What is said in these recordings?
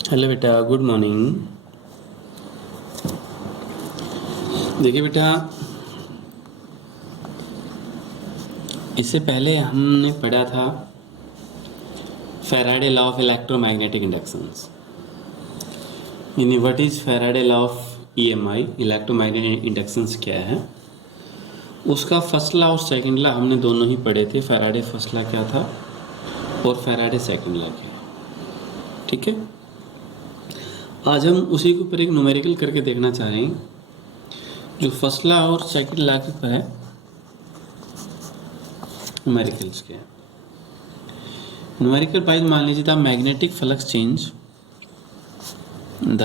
Hello बेटा, good morning. देखिए बेटा, इससे पहले हमने पढ़ा था Faraday law of electromagnetic inductions. यानी what is Faraday law of EMI, electromagnetic inductions क्या है, उसका फर्स्ट लॉ और सेकंड लॉ हमने दोनों ही पढ़े थे। फैराडे फर्स्ट लॉ क्या था और फैराडे सेकंड लॉ क्या है। ठीक है, आज हम उसी के ऊपर एक न्यूमेरिकल करके देखना चाह रहे हैं जो फर्स्ट लॉ और सेकंड लॉ के ऊपर है। न्यूमेरिकल्स के न्यूमेरिकल प्राइज मान लीजिए the magnetic flux change, the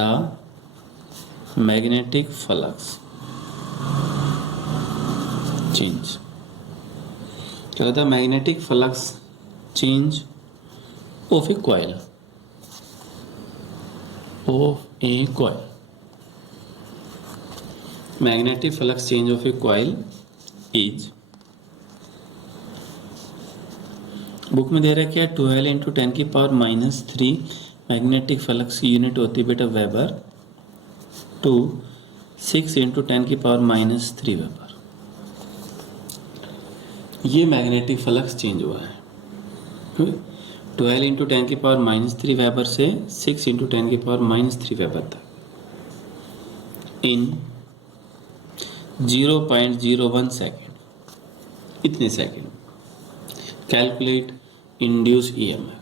magnetic flux change, क्या होता है? Magnetic flux change of A coil, of A coil. Magnetic flux change of A coil is, book में दे रखा है 12 इंटू 10 की पावर -3 मैग्नेटिक फ्लक्स की यूनिट होती है बेटा वेबर, टू 6 इंटू 10 की पावर -3 वेबर। ये मैग्नेटिक फ्लक्स चेंज हुआ है 12 इंटू 10 की पावर -3 वेबर से 6 इंटू 10 की पावर -3 वेबर तक इन 0.01 सेकेंड। इतने सेकेंड। Calculate induce EMF.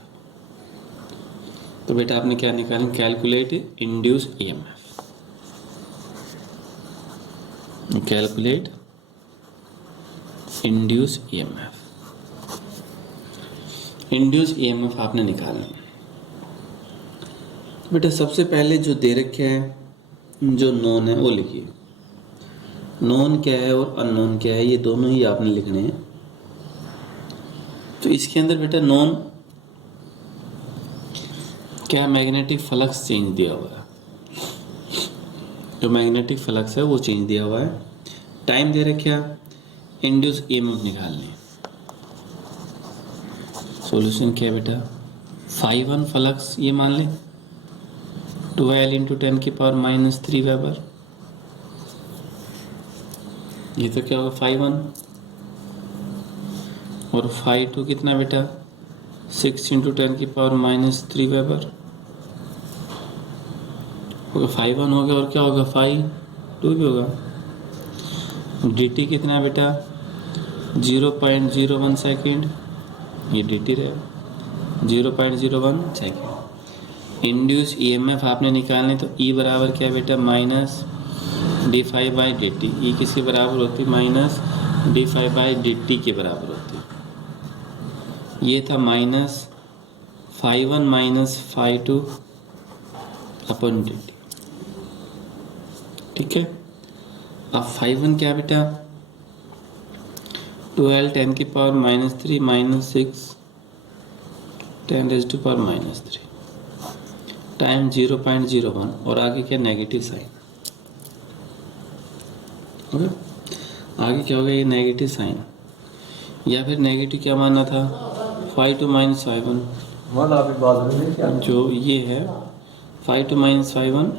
तो बेटा आपने क्या निकाला? Calculate induce EMF. Calculate induce EMF. Induce EMF आपने निकालना है। बेटा सबसे पहले जो दे रखे हैं, जो नोन है वो लिखिए। नोन क्या है और अननोन क्या है, ये दोनों ही आपने लिखने हैं। तो इसके अंदर बेटा नोन क्या, मैग्नेटिक फ्लक्स चेंज दिया हुआ है। जो मैग्नेटिक फ्लक्स है वो चेंज दिया हुआ है। टाइम दे रखा, इंड्यूस ईएमएफ निकालने। सॉल्यूशन क्या है बेटा? 5 फ्लक्स ये मान ले 12 इंटू 10 की पावर -3 वेबर। ये तो क्या होगा 5 और 5 कितना बेटा? 6 इंटू 10 की पावर -3 वेबर होगा। 5 हो गया और क्या होगा? 5 भी होगा। dt कितना बेटा? 0.01 सेकेंड। ये dt रहेगा 0.01 सेकेंड। इंड्यूस ईएमएफ आपने निकालने, तो E बराबर क्या बेटा? -d5/dt। E किसके बराबर होती है? -d5/dt के बराबर होती है। ये था -5 -5 अपन dt। ठीक है, अब 5 क्या बेटा? 12 10 की power -3 -6 10 raise to power -3 time 0.01 और आगे क्या? Negative sign. ओके, आगे क्या होगा? ये नेगेटिव साइन, या फिर नेगेटिव क्या मानना था? 5 to -5 जो ये है 5 to -5।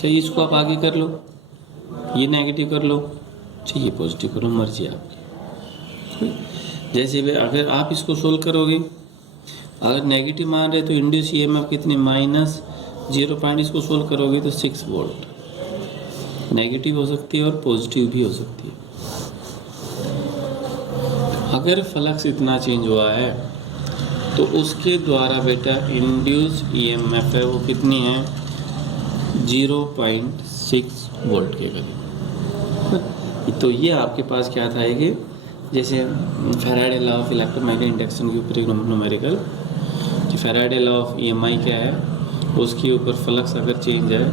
चाहिए इसको आप आगे कर लो, ये नेगेटिव कर लो, चाहिए पॉजिटिव करो, मर्जी आपकी। जैसे भी अगर आप इसको सोल्व करोगे, अगर नेगेटिव मान रहे तो इंड्यूस ईएमएफ कितने? -0. इसको सोल्व करोगे तो 6 वोल्ट नेगेटिव हो सकती है और पॉजिटिव भी हो सकती है। अगर फ्लक्स इतना चेंज हुआ है तो उसके द्वारा बेटा इंड्यूस ईएमएफ है वो कितनी है? 0.6 वोल्ट के करीब। तो ये आपके पास क्या था कि जैसे Faraday law of electromagnetic induction के ऊपर एक न्यूमेरिकल, कि फैराडे लॉ ऑफ ईएमआई क्या है, उसके ऊपर फ्लक्स अगर चेंज है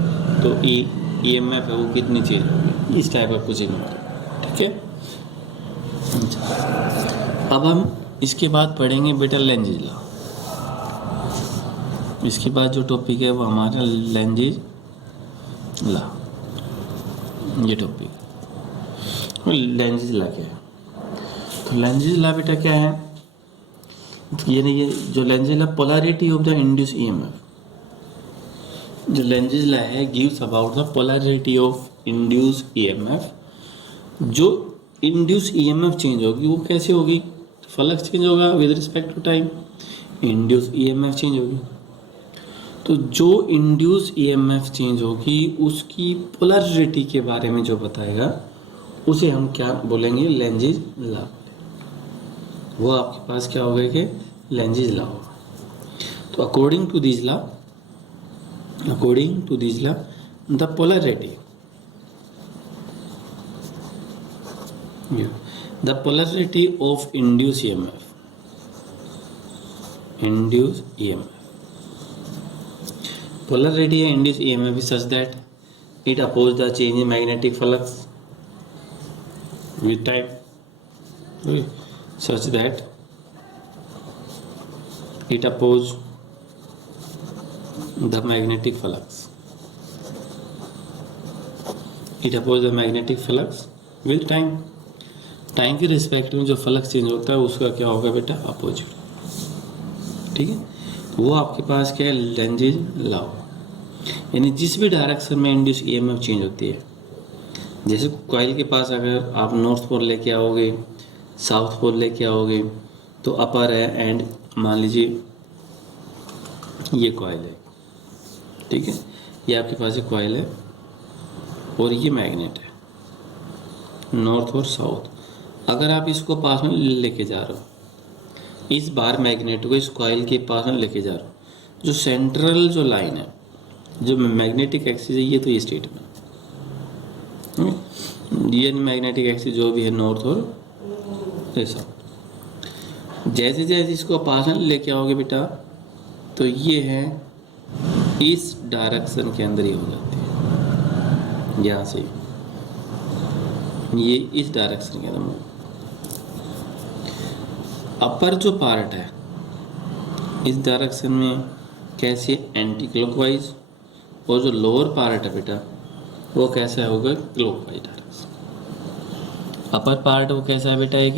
तो ईएमएफ है वो कितनी चेंज होगी, इस टाइप का कुछ न्यूमेरिकल। ठीक है, अब हम इसके बाद पढ़ेंगे बेटा लेंजेज लॉ। इसके बाद जो टॉपिक है वो हमारा लेंजेज लॉ। ये टॉपिक लेंजेज लॉ क्या है? तो लेंजेज लॉ बेटा क्या है? ये नहीं, ये जो Lenz's law, polarity of the induce EMF. जो लेंजेज लॉ है gives about the polarity of induce EMF. जो इंड्यूस ईएमएफ चेंज होगी वो कैसे होगी? फ्लक्स चेंज होगा with respect to time, induce EMF change होगी। तो जो इंड्यूस ईएमएफ चेंज होगी उसकी पोलैरिटी के बारे में जो बताएगा उसे हम क्या बोलेंगे? Lenses law. वो आपके पास क्या होगा कि लेंजेज लॉ होगा। तो according to this law the polarity of induced EMF polarity of induced EMF is such that it opposes the change in magnetic flux with time, such that it opposes the magnetic flux with time। Time के respect में जो flux change होता है उसका क्या होगा बेटा? Opposite. ठीक है, वो आपके पास क्या है? Lenses law. यानी जिस भी डायरेक्शन में इंड्यूस ईएमएफ चेंज होती है, जैसे कॉइल के पास अगर आप नॉर्थ पोल लेके आओगे, साउथ पोल लेके आओगे, तो अपर है एंड मान लीजिए ये कॉइल है, ठीक है, ये आपके पास एक कॉइल है और ये मैग्नेट है, नॉर्थ और साउथ। अगर आप इसको पास में लेके जा रहे हो, इस बार मैग्नेट को इस कॉइल के पास में लेके जा रहे हो, जो सेंट्रल जो लाइन है, जो मैग्नेटिक एक्सिस है, ये तो ये स्टेट में, ये मैग्नेटिक एक्सिस जो भी है नॉर्थ और साउथ। जैसे जैसे इसको पास में लेके आओगे बेटा, तो ये है इस डायरेक्शन के अंदर ही हो जाती है, यहाँ से ये इस डायरेक्शन के अंदर। अपर जो पार्ट है इस डायरेक्शन में कैसे? Anti clockwise. और जो लोअर पार्ट है बेटा वो कैसा होगा? Clockwise direction. अपर पार्ट वो कैसा है बेटा? एक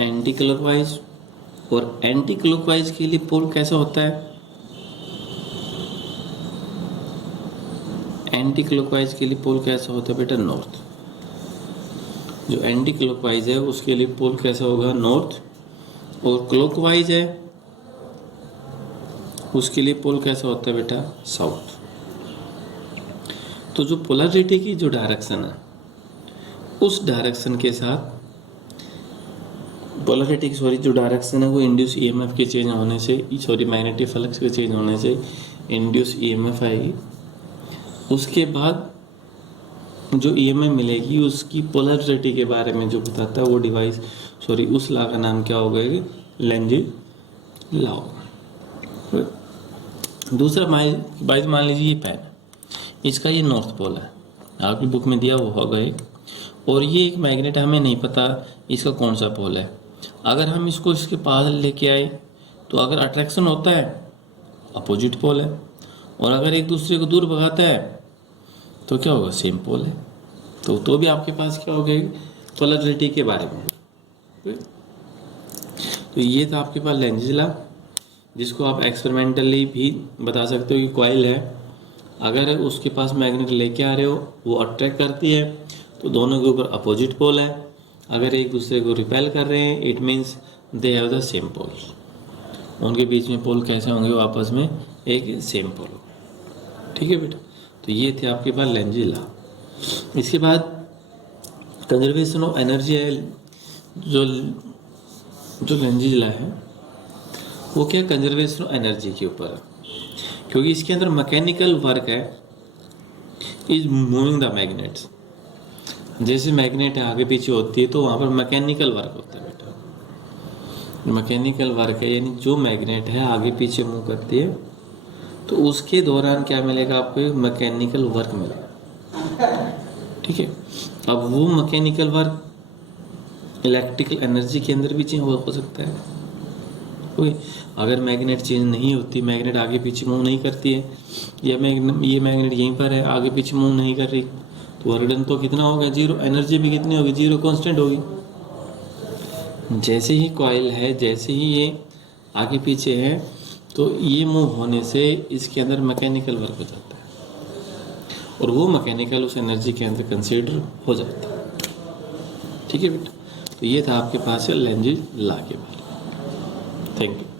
एंटी क्लॉकवाइज। और एंटी क्लॉकवाइज के लिए पोल कैसा होता है? एंटी क्लॉकवाइज के लिए पोल कैसा होता है बेटा? नॉर्थ। जो एंटी क्लॉकवाइज है उसके लिए पोल कैसा होगा? नॉर्थ। और क्लॉकवाइज है उसके लिए पोल कैसा होता है बेटा? साउथ। तो जो पोलैरिटी की जो डायरेक्शन है उस डायरेक्शन के साथ पोलैरिटी की जो डायरेक्शन है वो इंड्यूस ईएमएफ के चेंज होने से, मैग्नेटिक फ्लक्स के चेंज होने से इंड्यूस ईएमएफ आएगी। उसके बाद जो ईएमएफ मिलेगी उसकी पोलैरिटी के बारे में जो बताता है वो डिवाइस उस लॉ का नाम क्या होगा? Lenses law. दूसरा बाइज मान लीजिए ये पेन, इसका ये नॉर्थ पोल है, आपकी बुक में दिया वो होगा एक, और ये एक मैग्नेट, हमें नहीं पता इसका कौन सा पोल है। अगर हम इसको इसके पास लेके आए तो अगर अट्रैक्शन होता है अपोजिट पोल है, और अगर एक दूसरे को दूर भगाता है तो क्या होगा? सेम पोल है। तो भी आपके पास क्या हो गया? पोलैरिटी के बारे में। तो ये था आपके पास लेंजेज लॉ, जिसको आप एक्सपेरिमेंटली भी बता सकते हो कि कॉइल है, अगर उसके पास मैग्नेट लेके आ रहे हो वो अट्रैक्ट करती है तो दोनों के ऊपर अपोजिट पोल है। अगर एक दूसरे को रिपेल कर रहे हैं it means they have the same pole. उनके बीच में पोल कैसे होंगे? वो आपस में एक सेम पोल हो। ठीक है बेटा, तो ये थे आपके पास लेंजेज लॉ। इसके बाद कंजर्वेशन ऑफ एनर्जी है, जो लेंजेज लॉ है वो क्या? कंजर्वेशन ऑफ एनर्जी के ऊपर है, क्योंकि इसके अंदर मैकेनिकल वर्क है इज मूविंग द मैग्नेट्स। जैसे मैग्नेट आगे पीछे होती है तो वहाँ पर मैकेनिकल वर्क होता है बेटा। मैकेनिकल वर्क है यानी जो मैग्नेट है आगे पीछे मूव करती है तो उसके दौरान क्या मिलेगा आपको? मैकेनिकल वर्क मिलेगा। ठीक है, अब वो मैकेनिकल वर्क इलेक्ट्रिकल एनर्जी के अंदर भी चेंज हो सकता है। कोई अगर मैग्नेट चेंज नहीं होती, मैग्नेट आगे पीछे मूव नहीं करती है, या ये मैग्नेट यहीं पर है आगे पीछे मूव नहीं कर रही, तो वर्क डन तो कितना होगा? जीरो। एनर्जी भी कितनी होगी? जीरो, कांस्टेंट होगी। जैसे ही कॉइल है, जैसे ही ये आगे पीछे है, तो ये मूव होने से इसके अंदर मैकेनिकल वर्क हो जाता है। और वो मैकेनिकल उस एनर्जी के अंदर कंसीडर हो जाता है। ठीक है बेटा, तो ये था आपके पास लेंज लॉ के बारे में। Thank you.